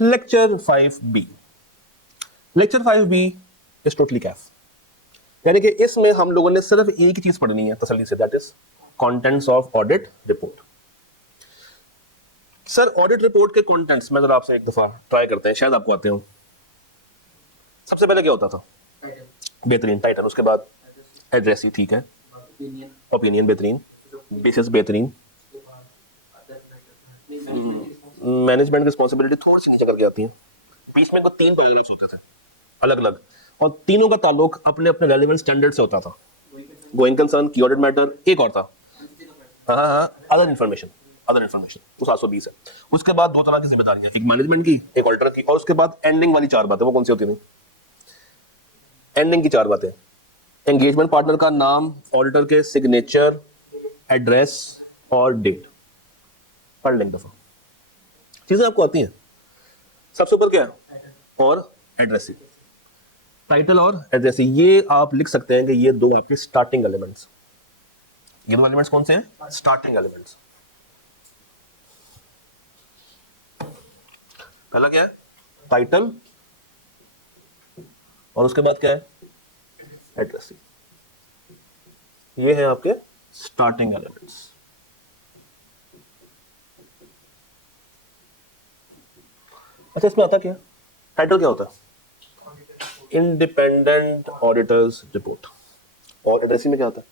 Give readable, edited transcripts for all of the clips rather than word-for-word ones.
Lecture 5B। Lecture 5B is totally Kaif, यानी कि इसमें हम लोगों ने सिर्फ एक ही चीज पढ़नी है तसल्ली से, that is contents of audit report. Sir audit report के कंटेंट्स मैं जरा आपसे एक दफा ट्राई करते हैं, शायद आपको आते हो। सबसे पहले क्या होता था? बेहतरीन टाइटल, उसके बाद एड्रेस ही ठीक है, ओपिनियन बेहतरीन, बेसिस बेहतरीन, मैनेजमेंट रिस्पॉन्सिबिलिटी थोड़ी सी नीचे करके आती है, बीच में को 3 पैराग्राफ्स होते थे अलग अलग, और तीनों का ताल्लुक अपने अपने रेलेवेंट स्टैंडर्ड से होता था। गोइंग कंसर्न, की ऑडिट मैटर, एक और था अदर इन्फॉर्मेशन, वो 720 है। उसके बाद 2 तरह की जिम्मेदारियां, एक मैनेजमेंट की, एक ऑडिटर की, और उसके बाद एंडिंग वाली 4 बातें, वो कौन सी होती थी? एंडिंग की 4 बातें, एंगेजमेंट पार्टनर का नाम, ऑडिटर के सिग्नेचर, एड्रेस और डेट। पढ़ लें दफा, चीजें आपको आती हैं। सबसे ऊपर क्या है? और एड्रेस, टाइटल और एड्रेस, ये आप लिख सकते हैं कि ये 2 आपके स्टार्टिंग एलिमेंट्स। ये 2 एलिमेंट्स कौन से हैं? Starting elements. पहला क्या है? टाइटल, और उसके बाद क्या है? एड्रेस। ये है आपके स्टार्टिंग एलिमेंट्स। अच्छा, इसमें आता क्या? टाइटल क्या होता है? Independent auditors report. और एड्रेस में क्या होता है?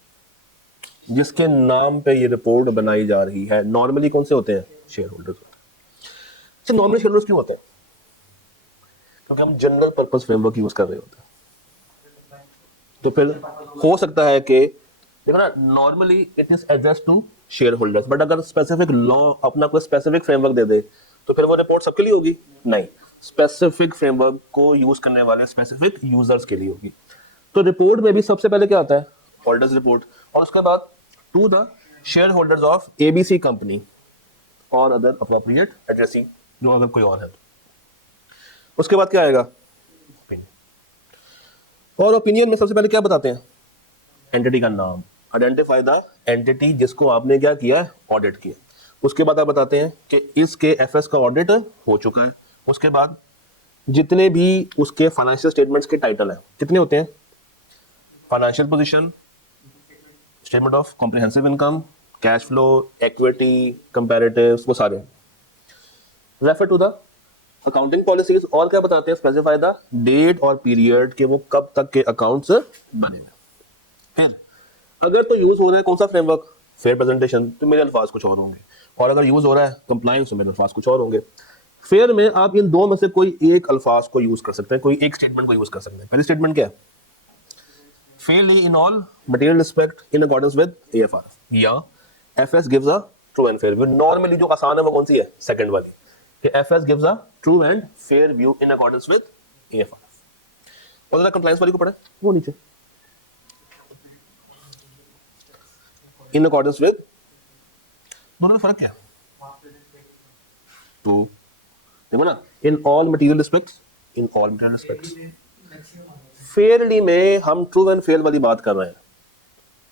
जिसके नाम पे ये रिपोर्ट बनाई जा रही है। नॉर्मली कौन से होते हैं? Share holders. अच्छा, नॉर्मली शेयर होल्डर्स क्यों होते हैं? क्योंकि हम जनरल पर्पस फ्रेमवर्क यूज कर रहे होते हैं। तो फिर हो सकता है कि देखो ना, normally it is address to shareholders, but अगर स्पेसिफिक लॉ अपना कोई स्पेसिफिक फ्रेमवर्क दे दे तो फिर वो रिपोर्ट सबके लिए होगी? नहीं, स्पेसिफिक फ्रेमवर्क को यूज करने वाले स्पेसिफिक यूजर्स के लिए होगी। तो रिपोर्ट में भी सबसे पहले क्या आता है? होल्डर्स रिपोर्ट, और उसके बाद to the shareholders of ABC company और अदर अप्रोप्रिएट एड्रेसिंग, जो अगर कोई और है तो। उसके बाद क्या आएगा? ओपिनियन। और ओपिनियन में सबसे पहले क्या बताते हैं? एंटिटी का नाम, आइडेंटिफाई द एंटिटी जिसको आपने क्या किया? ऑडिट किया। उसके बाद आप बताते हैं कि इसके एफएस का ऑडिट हो चुका है। उसके बाद जितने भी उसके फाइनेंशियल स्टेटमेंट्स के टाइटल हैं, कितने होते हैं? Financial position, statement of comprehensive income, cash flow, equity, comparatives, वो सारे। Refer to the accounting policies, और क्या बताते हैं? स्पेसिफाई द डेट और पीरियड के वो कब तक के अकाउंट्स बनेंगे। फिर अगर तो यूज हो रहा है कौन सा फ्रेमवर्क? फेयर प्रेजेंटेशन, तो मेरे अल्फाज कुछ और होंगे, और अगर यूज हो रहा है कंप्लायंस तो मेरे अल्फाज कुछ और होंगे। फेयर में आप इन 2 में से कोई एक अल्फाज को यूज कर सकते हैं, कोई एक स्टेटमेंट को यूज कर सकते हैं। पहली स्टेटमेंट क्या है? Fairly in all material respect in accordance with AFRF, या FS gives a true and fair view. Normally जो आसान है वो कौन सी है? सेकंड वाली, कि FS gives a true and fair view in accordance with AFRF. और जरा कंप्लायंस वाली को पढ़े, वो नीचे, इन अकॉर्डेंस विद, दोनों में फर्क क्या है? टू, देखो ना, इन ऑल मटेरियल रिस्पेक्ट्स, इन ऑल मटेरियल रिस्पेक्ट्स। फेयरली में हम ट्रू एंड फेयर वाली बात कर रहे हैं,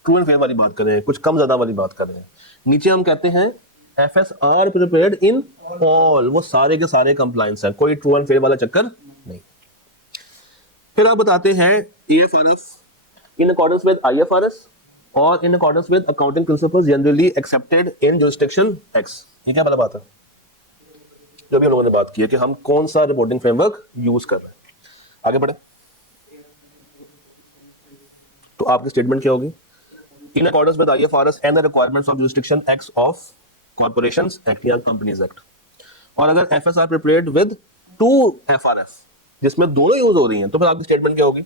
ट्रू एंड फेयर वाली बात कर रहे हैं, कुछ कम ज्यादा वाली बात कर रहे हैं। नीचे हम कहते हैं FS are prepared in all, वो सारे के सारे कंप्लायंस है, कोई ट्रू एंड फेयर वाला चक्कर नहीं। फिर आप बताते हैं एएफआरएफ इन अकॉर्डेंस विद आईएफआरएस और इन accordance with accounting principles generally accepted in jurisdiction x. ये क्या वाला बात है? जो भी हम लोगों ने बात की है कि हम कौन सा रिपोर्टिंग फ्रेमवर्क यूज कर रहे हैं। आगे बढ़े तो आपकी स्टेटमेंट क्या होगी? In accordance with IFRS and the requirements of jurisdiction act of corporations act या कंपनीज एक्ट। और अगर FS are prepared with 2 FRF, जिसमें दोनों यूज हो रही हैं, तो फिर आपकी स्टेटमेंट क्या होगी?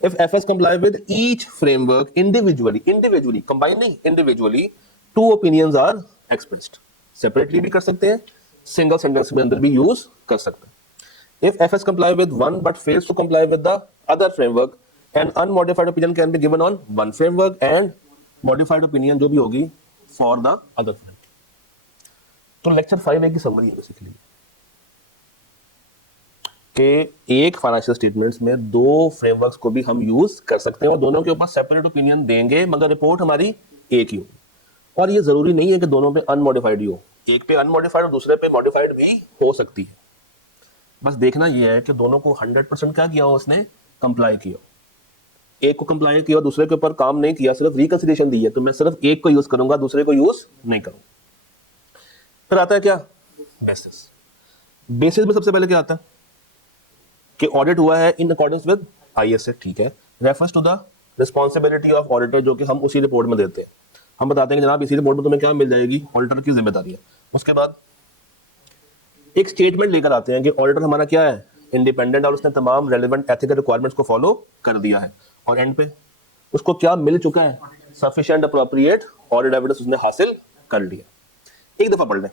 If FS comply with each framework individually combine नहीं, individually 2 opinions are expressed. Separately भी कर सकते हैं, सिंगल सेंटेंस में अंदर भी यूज कर सकते हैं। If FS comply with one but fails to comply with the other framework, an unmodified opinion can be given on one framework and modified opinion जो भी होगी for the other framework। तो लेक्चर 5A की summary है basically कि एक financial statements में 2 frameworks को भी हम यूज कर सकते हैं और दोनों के ऊपर सेपरेट ओपिनियन देंगे, मगर रिपोर्ट हमारी एक ही होगी। और ये जरूरी नहीं है कि दोनों पे अनमॉडिफाइड ही हो, एक पे अनमॉडिफाइड और दूसरे पे मॉडिफाइड भी हो सकती है। बस देखना ये है कि दोनों को 100% क्या किया हो, उसने कंप्लाई किया। एक को कंप्लाई किया, दूसरे के ऊपर काम नहीं किया, सिर्फ रिकंसिडरेशन दी है, तो मैं सिर्फ एक को यूज करूंगा, दूसरे को यूज नहीं करूंगा। फिर आता है क्या, बेसिस। बेसिस में सबसे पहले क्या आता है कि ऑडिट हुआ है इन अकॉर्डेंस विद आईएसए, ठीक है, refers to the responsibility of auditor, जो कि हम उसी रिपोर्ट में देते हैं। हम बताते हैं कि जनाब इसी रिपोर्ट में तुम्हें क्या मिल जाएगी, ऑडिटर की जिम्मेदारी है। उसके बाद एक स्टेटमेंट लेकर आते हैं कि ऑडिटर हमारा क्या है, इंडिपेंडेंट, और उसने तमाम रेलेवेंट एथिकल रिक्वायरमेंट्स को फॉलो कर दिया है, और एंड पे उसको क्या मिल चुका है, सफिशिएंट अप्रोप्रिएट ऑडिट एविडेंस उसने हासिल कर लिया। एक दफा पढ़ लें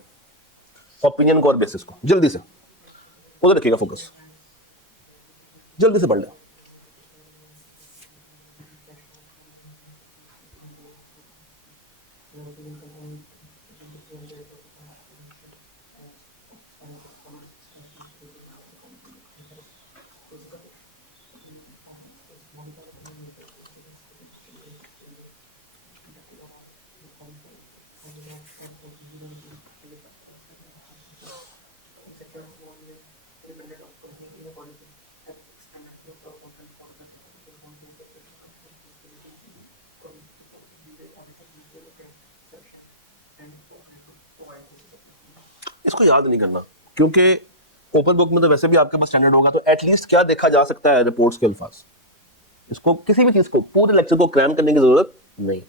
ओपिनियन को और बेसिस को, जल्दी से उधर रखिएगा फोकस, जल्दी से पढ़ लें। इसको याद नहीं करना, क्योंकि ओपन बुक में तो वैसे भी आपके पास स्टैंडर्ड होगा, तो एटलीस्ट क्या देखा जा सकता है रिपोर्ट्स के अल्फाज, इसको किसी भी चीज को पूरे लेक्चर को क्रैम करने की जरूरत नहीं।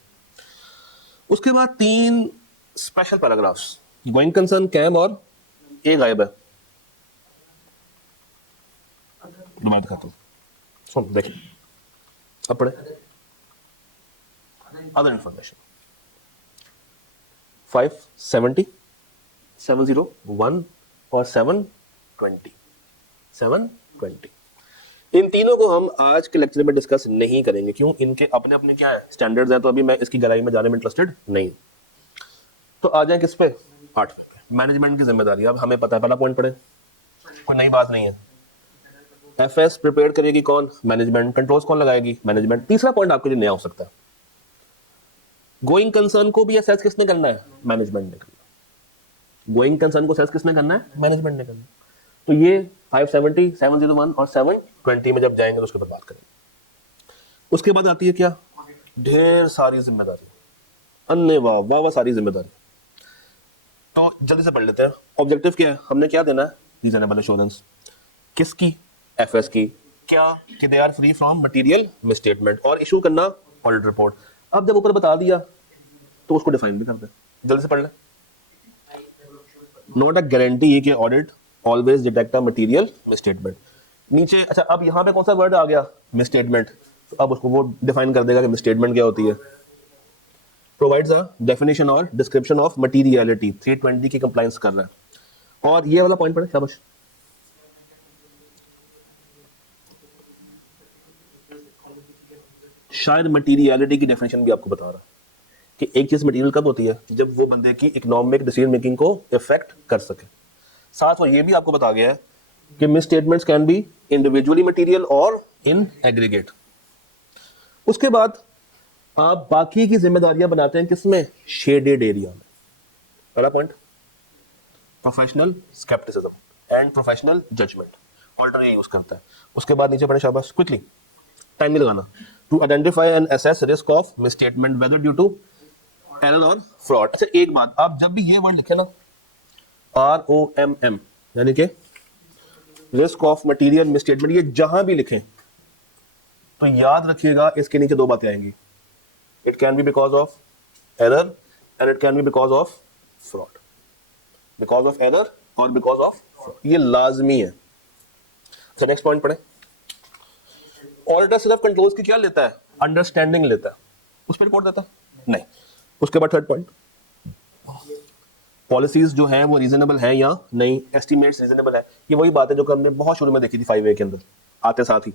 उसके बाद 3 special paragraphs, going concern, KAM और ए गायब है, दोबारा दिखाता हूं, सुन देखिए, अब पढ़े। अदर इंफॉर्मेशन 570, 701 और 720। इन तीनों को हम आज के लेक्चर में डिस्कस नहीं करेंगे, क्यों, इनके अपने अपने क्या है स्टैंडर्ड्स हैं, तो अभी मैं इसकी गहराई में जाने में इंटरेस्टेड नहीं। तो आ जाए किस पे, 8 पे, मैनेजमेंट की जिम्मेदारी। अब हमें पता है, पहला पॉइंट पढ़े, कोई नई बात नहीं है। एफएस प्रिपेयर करेगी कौन, मैनेजमेंट, कंट्रोल्स कौन लगाएगी, मैनेजमेंट। तीसरा पॉइंट आपके लिए नया हो सकता है, गोइंग कंसर्न को भी असेस किसने करना है, मैनेजमेंट ने करना। गोइंग कंसर्न को असेस किसने करना है, मैनेजमेंट ने करना। तो ये 570, 701 और 720 में जब जाएंगे तो उसके ऊपर बात करेंगे। उसके बाद आती है क्या, ढेर सारी जिम्मेदारी, अन्य वाह वाह सारी जिम्मेदारी। तो जल्दी से पढ़ लेते हैं। ऑब्जेक्टिव क्या है, हमने क्या देना है, रीजनेबल एश्योरेंस, किसकी, एफएस की, क्या, कि they are free from material misstatement, और इशू करना ऑडिट रिपोर्ट। अब जब ऊपर बता दिया तो उसको डिफाइन भी कर दे, जल्दी से पढ़ ले। नॉट अ गारंटी कि audit always detect a material misstatement. नीचे अच्छा, अब यहाँ पे कौन सा वर्ड आ गया, मिसस्टेटमेंट, तो अब उसको वो डिफाइन कर देगा कि मिसस्टेटमेंट क्या होती है। प्रोवाइड्स अ डेफिनेशन और डिस्क्रिप्शन ऑफ मटेरियलिटी, 320 की कंप्लायंस कर रहा है। और ये वाला पॉइंट पढ़े, शाबाश। शायद मटेरियलिटी की डेफिनेशन भी आपको बता रहा कि एक चीज मटेरियल कब होती है, जब वो बंदे की इकोनॉमिक डिसीजन मेकिंग को इफेक्ट कर सके। साथ वो ये भी आपको बता गया है कि miss statements can be individually material और इन एग्रीगेट। उसके बाद आप बाकी की जिम्मेदारियां बनाते हैं किसमें, शेडेड एरिया में। पहला point, professional scepticism and professional judgement, ऑल्टर ये यूज करता है। उसके बाद नीचे पढ़े, शाबाश, क्विकली, टाइम नहीं लगाना। To identify and assess risk of misstatement whether due to error और फ्रॉड। अच्छा एक बात, आप जब भी ये वर्ड लिखे ना, ROMM, यानी कि रिस्क ऑफ मटेरियल मिसस्टेटमेंट, ये जहां भी लिखें तो याद रखिएगा इसके नीचे 2 बातें आएंगी, it can be because of error and it can be because of fraud. Because of error और बिकॉज ऑफ फ्रॉड, ये लाजमी है। अच्छा नेक्स्ट पॉइंट पढ़े। ऑडिटर सिर्फ कंट्रोल्स की क्या लेता है, अंडरस्टैंडिंग लेता है, उस पर रिपोर्ट देता है नहीं। उसके बाद थर्ड पॉइंट, पॉलिसीज जो है वो रीजनेबल है या नहीं, एस्टिमेट्स रीजनेबल है, ये वही बात है जो हमने बहुत शुरू में देखी थी 5A के अंदर आते साथ ही।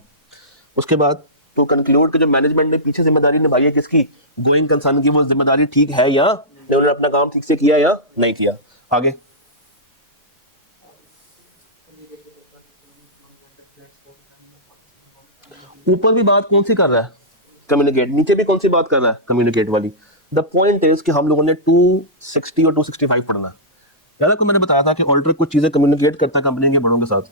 उसके बाद टू कंक्लूड कि जो मैनेजमेंट ने पीछे जिम्मेदारी निभाई है किसकी, गोइंग कंसर्न की, वो जिम्मेदारी ठीक है या नहीं, उन्होंने अपना काम ठीक से किया या नहीं किया। आगे ऊपर भी बात कौन सी कर रहा है, कम्युनिकेट, नीचे भी कौन सी बात कर रहा है, कम्युनिकेट वाली। द पॉइंट इज कि हम लोगों ने 260 और 265 पढ़ना है। याद है, मैंने बताया था कि ऑडिटर कुछ चीजें कम्युनिकेट करता है कंपनी के बड़ों के साथ,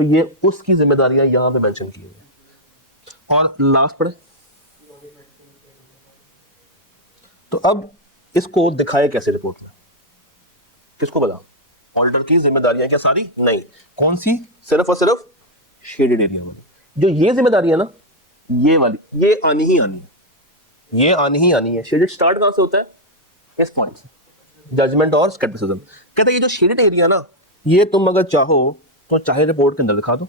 तो ये उसकी जिम्मेदारियां यहां पे मेंशन की हुई है। और लास्ट पढ़े, तो अब इसको दिखाए कैसे रिपोर्ट में, किसको पता? ऑडिटर की जिम्मेदारियां क्या सारी? नहीं। कौन सी? सिर्फ और सिर्फ शेडेड एरिया वाली। जो ये जिम्मेदारी है ना, ये वाली, ये आनी ही आनी है, ये आनी ही आनी है। शेडेड स्टार्ट कहां से होता है? इस पॉइंट से, जजमेंट और स्केप्टिसिज्म। कहते हैं ये जो शेडेड एरिया ना, ये तुम अगर चाहो तो चाहे रिपोर्ट के अंदर दिखा दो,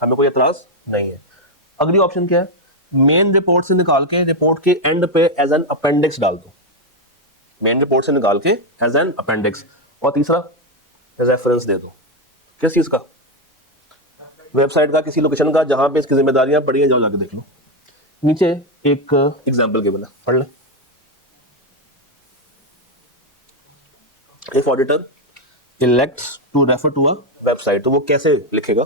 हमें कोई एतराज नहीं है। अगली ऑप्शन क्या है? मेन रिपोर्ट से निकाल के रिपोर्ट के एंड पे एज एन अपेंडिक्स डाल दो, मेन रिपोर्ट से निकाल के एज एन अपेंडिक्स। और तीसरा, रेफरेंस दे दो। किस चीज का? वेबसाइट का, किसी लोकेशन का जहां पे इसकी जिम्मेदारियां पड़ी है, जाओ जाके देख लो। नीचे एक एग्जांपल गिवन है, पढ़ ले। If auditor elects to refer to a website, तो वो कैसे लिखेगा?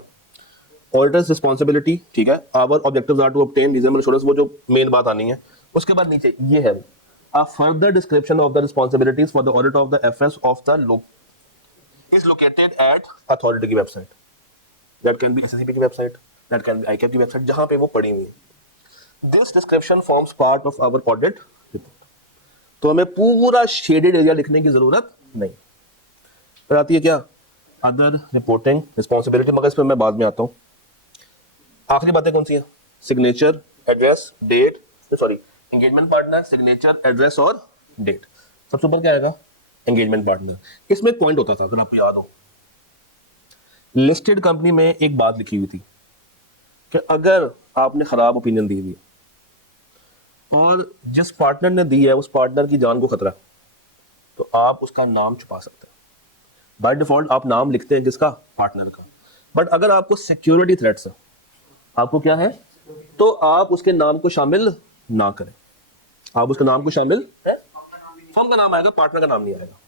ऑडिटर्स रिस्पॉन्सिबिलिटी, ठीक है, our objectives are to obtain reasonable assurance, वो जो मेन बात आनी है। उसके बाद नीचे ये है, a further description of the responsibilities for the audit of the FS of the is located at authority की website, that can be SSCP की website, that can be ICAP की website, जहां पे वो पड़ी हुई है। This description forms part of our audit report। तो हमें पूरा शेडेड एरिया लिखने की जरूरत नहीं। फिर आती है क्या? अदर रिपोर्टिंग रिस्पॉन्सिबिलिटी, मगर इस पर मैं बाद में आता हूं। आखिरी बातें कौन सी है? Signature, address, date, sorry, engagement partner, signature, address और डेट। सबसे ऊपर क्या आएगा? Engagement partner. इसमें एक पॉइंट होता था, अगर आपको याद हो, लिस्टेड कंपनी में एक बात लिखी हुई थी कि अगर आपने खराब ओपिनियन दी हुई और जिस पार्टनर ने दी है उस पार्टनर की जान को खतरा, तो आप उसका नाम छुपा सकते हैं। बाय डिफॉल्ट आप नाम लिखते हैं किसका? पार्टनर का। बट अगर आपको सिक्योरिटी थ्रेट्स है, आपको क्या है, तो आप उसके नाम को शामिल ना करें। आप उसके नाम को शामिल है, फर्म का नाम आएगा, पार्टनर का नाम नहीं आएगा।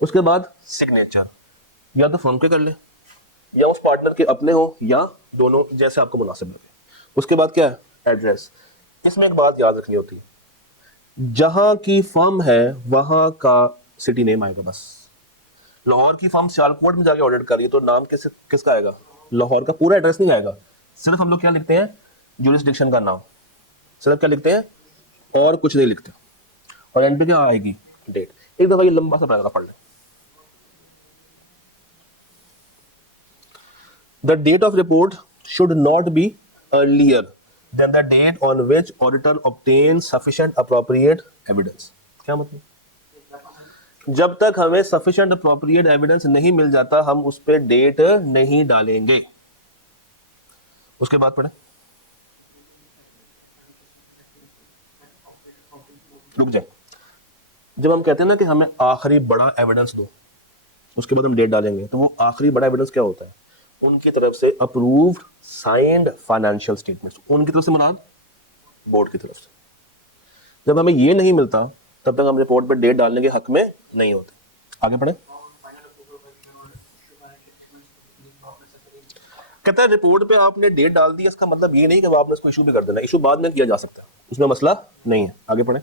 उसके बाद सिग्नेचर, या तो फर्म के कर ले, या उस पार्टनर के अपने हो, या दोनों, जैसे आपको मुनासिब लगे। उसके बाद क्या है? एड्रेस। इसमें एक बात याद रखनी होती है, जहां की फर्म है वहां का सिटी नेम आएगा बस। लाहौर की फर्म सियालकोट में जाके ऑडिट कर रही है, तो नाम किसका आएगा? लाहौर का। पूरा एड्रेस नहीं आएगा। सिर्फ हम लोग क्या लिखते हैं? ज्यूरिसडिक्शन का नाम। सिर्फ क्या लिखते हैं? और कुछ नहीं लिखते। और एंड पे क्या आएगी? डेट। एक दफा ये लंबा सा पैराग्राफ पढ़ लें। The date of report should not be earlier than the date on which auditor obtain sufficient appropriate evidence. क्या मतलब? जब तक हमें सफिशिएंट अप्रोप्रिएट एविडेंस नहीं मिल जाता, हम उस पर डेट नहीं डालेंगे। उसके बाद पढ़े, रुक जाए। जब हम कहते हैं ना कि हमें आखिरी बड़ा एविडेंस दो, उसके बाद हम डेट डालेंगे, तो वो आखिरी बड़ा एविडेंस क्या होता है? उनकी तरफ से अप्रूव्ड साइंड फाइनेंशियल स्टेटमेंट्स। उनकी तरफ से मुराद बोर्ड की तरफ से। जब हमें ये नहीं मिलता, तब तक हम रिपोर्ट पे डेट डालने के हक में नहीं होते। आगे पढ़े। कहता है रिपोर्ट पे आपने डेट डाल दी, इसका मतलब ये नहीं कि आपने इसको इशू भी कर देना। इशू बाद में किया जा सकता है, उसमें मसला नहीं है। आगे पढ़े।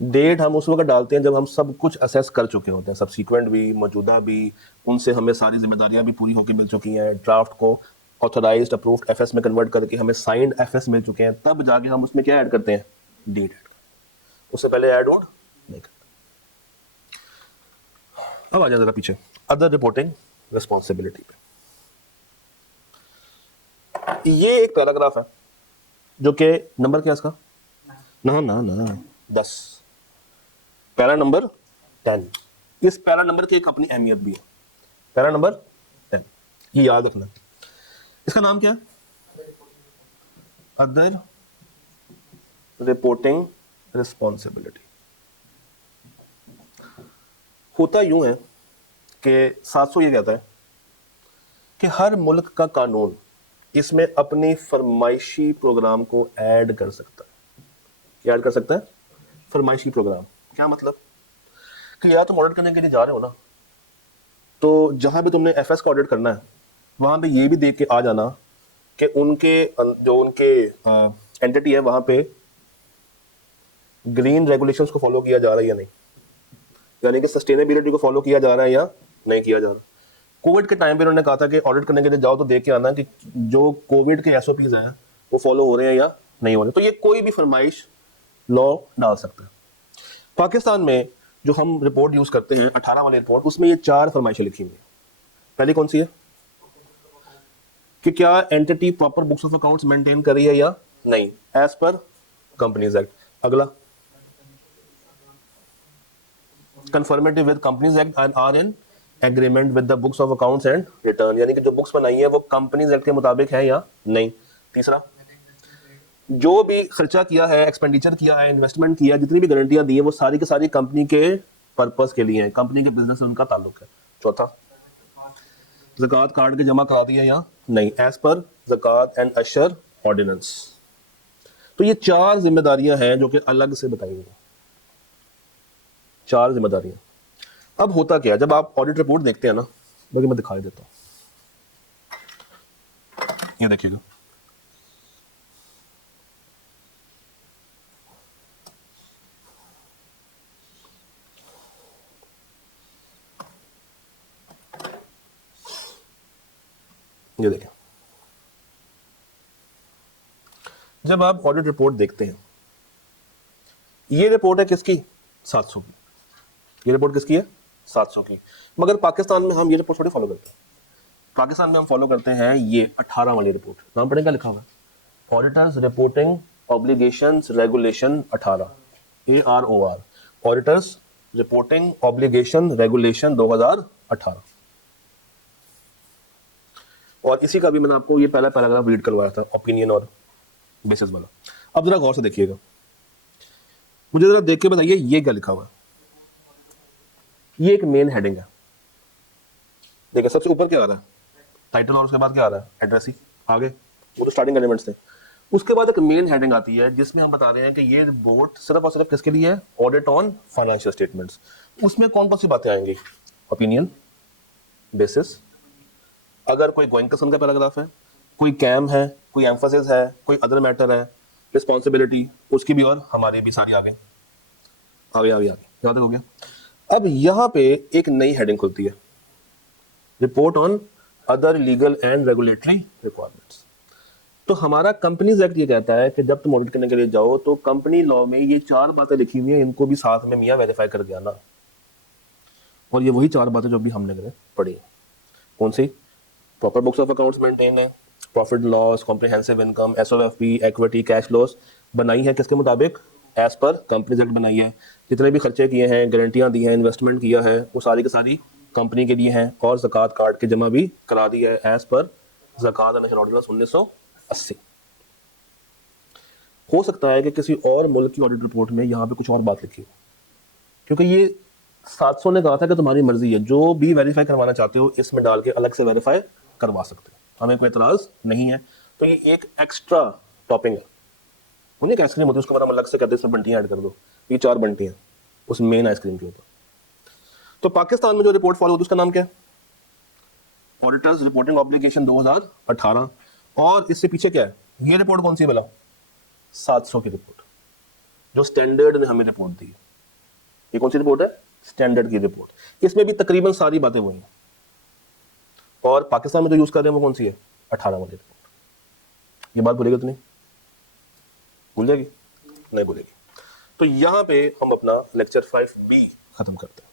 डेट हम उस वक्त डालते हैं जब हम सब कुछ असेस कर चुके होते हैं, सब्सिक्वेंट भी, मौजूदा भी, उनसे हमें सारी जिम्मेदारियां भी पूरी होकर मिल चुकी हैं, ड्राफ्ट को ऑथराइज्ड अप्रूव्ड एफएस में कन्वर्ट करके हमें साइंड एफएस मिल चुके हैं, तब जाके हम उसमें क्या ऐड करते हैं? Date add. उससे पहले ऐड ऑन नहीं करते। अब आ जाए जरा पीछे, अदर रिपोर्टिंग रिस्पॉन्सिबिलिटी पे। ये एक पैराग्राफ है जो कि नंबर क्या है इसका? ना 10, पैरा नंबर 10। इस पैरा नंबर की एक अपनी अहमियत भी है। पैरा नंबर 10, ये याद रखना। इसका नाम क्या है? Other reporting responsibility. होता यूं है कि 700 ये कहता है कि हर मुल्क का कानून इसमें अपनी फरमाइशी प्रोग्राम को ऐड कर सकता है। क्या ऐड कर सकता है? फरमाइशी प्रोग्राम। क्या मतलब? कि यार तुम ऑडिट करने के लिए जा रहे हो ना, तो जहां भी तुमने एफएस का ऑडिट करना है, वहां पे ये भी देख के आ जाना कि उनके जो उनके एंटिटी है वहां पे ग्रीन रेगुलेशंस को फॉलो किया जा रहा है या नहीं, यानी कि सस्टेनेबिलिटी को फॉलो किया जा रहा है या नहीं किया जा रहा। कोविड के टाइम पे उन्होंने कहा था कि ऑडिट करने के लिए जाओ तो देख के आना कि जो कोविड के एसओपीज हैं वो फॉलो हो रहे हैं या नहीं हो रहे। तो ये कोई भी फरमाइश लॉ डाल सकता है। पाकिस्तान में जो हम रिपोर्ट यूज करते हैं 18 वाली रिपोर्ट, उसमें ये 4 फरमाइशें लिखी हुई हैं। पहली कौन सी है कि क्या entity proper books of accounts maintain कर रही है या नहीं एज पर कंपनीज एक्ट। अगला, confirmative with companies act and are in agreement with the books of accounts and return, यानी कि जो बुक्स बनाई है वो कंपनीज एक्ट के मुताबिक है या नहीं। तीसरा, जो भी खर्चा किया है, एक्सपेंडिचर किया है, इन्वेस्टमेंट किया है, जितनी भी गारंटियां दी है वो सारी की सारी कंपनी के पर्पस के लिए है, कंपनी के बिजनेस से उनका ताल्लुक है। चौथा, ज़कात काट के जमा करा दिया या नहीं एज पर ज़कात एंड अशर ऑर्डिनेंस। तो ये 4 जिम्मेदारियां हैं जो कि अलग से बताई गई, 4 जिम्मेदारियां। अब होता क्या है जब आप ऑडिट रिपोर्ट देखते हैं ना, बल्कि मैं दिखाई देता हूं, ये देखिएगा, ये देखें, जब आप ऑडिट रिपोर्ट देखते हैं, ये रिपोर्ट है किसकी, 700 की। ये रिपोर्ट किसकी है, 700 की। मगर पाकिस्तान में हम ये रिपोर्ट थोड़ी फॉलो करते हैं। पाकिस्तान में हम फॉलो करते हैं ये 18 वाली रिपोर्ट। नाम पढ़ेगा, लिखा हुआ है auditors reporting obligations regulation 18, AROR, auditors reporting obligation regulation 2018। और इसी का भी मैंने आपको ये पहला पैराग्राफ रीड करवाया था, ओपिनियन और बेसिस वाला। अब जरा गौर से देखिएगा, मुझे जरा देख के बताइए ये क्या लिखा हुआ है। ये एक मेन हेडिंग है, देखिए सबसे ऊपर क्या आ रहा है, टाइटल, और उसके बाद क्या आ रहा है, एड्रेस ही आगे, वो तो स्टार्टिंग एलिमेंट्स थे। उसके बाद एक मेन हेडिंग आती है जिसमें हम बता रहे हैं कि ये रिपोर्ट सिर्फ और सिर्फ किसके लिए है, ऑडिट ऑन फाइनेंशियल स्टेटमेंट्स। उसमें कौन कौन सी बातें आएंगी, ओपिनियन, बेसिस, अगर कोई गोइंग कंसर्न का पैराग्राफ है, कोई कैम है, कोई एम्फोसिस है, कोई अदर मैटर है, रिस्पॉन्सिबिलिटी उसकी भी और हमारी भी सारी आगे आगे आगे आगे यहाँ तक हो गया। अब यहाँ पे एक नई हेडिंग खुलती है, report on other legal and regulatory requirements. तो हमारा कंपनीज एक्ट ये कहता है कि जब तुम ऑडिट करने के लिए जाओ तो कंपनी लॉ में ये 4 बातें लिखी हुई हैं, इनको भी साथ में मियाँ वेरीफाई कर दिया ना। और ये वही 4 बातें जो अभी हमने पढ़ी। कौन सी, proper books of accounts maintain है, profit loss, comprehensive income, SOFP, equity, cash loss बनाई है किसके मुताबिक, एज पर कंपनीज एक्ट बनाई है। जितने भी खर्चे किए हैं, गारंटियां दी हैं, इन्वेस्टमेंट किया है, वो सारी की सारी कंपनी के लिए हैं। और ज़कात काट के जमा भी करा दी है एज पर ज़कात एंड अशर ऑर्डिनेंस 1980। हो सकता है कि किसी और मुल्क की ऑडिट रिपोर्ट में यहाँ पे कुछ और बात लिखी हो, क्योंकि ये 700 ने कहा था कि तुम्हारी मर्जी है, जो भी वेरीफाई करवाना चाहते हो इसमें डाल के अलग से वेरीफाई करवा सकते हो, हमें कोई एतराज नहीं है। तो ये एक एक्स्ट्रा टॉपिंग है, उन्हें एक आइसक्रीम होती है, उसको मतलब अलग से कहते हैं, इसमें बंटियां ऐड कर दो, ये 4 बंटियां उस मेन आइसक्रीम के ऊपर। तो पाकिस्तान में जो रिपोर्ट फॉलो होती है उसका नाम क्या है, ऑडिटर्स रिपोर्टिंग ऑब्लिगेशन 2018। और इससे पीछे क्या है, ये रिपोर्ट कौन सी है भला, 700 की रिपोर्ट जो स्टैंडर्ड ने हमें रिपोर्ट दी है। ये कौन सी रिपोर्ट है, स्टैंडर्ड की रिपोर्ट। इसमें भी तकरीबन सारी बातें वही हैं। और पाकिस्तान में जो यूज कर रहे हैं वो कौन सी है, 18 वाली रिपोर्ट। ये बात भूलेगी तो नहीं, भूल जाएगी, नहीं भूलेगी। तो यहां पे हम अपना लेक्चर 5B खत्म करते हैं।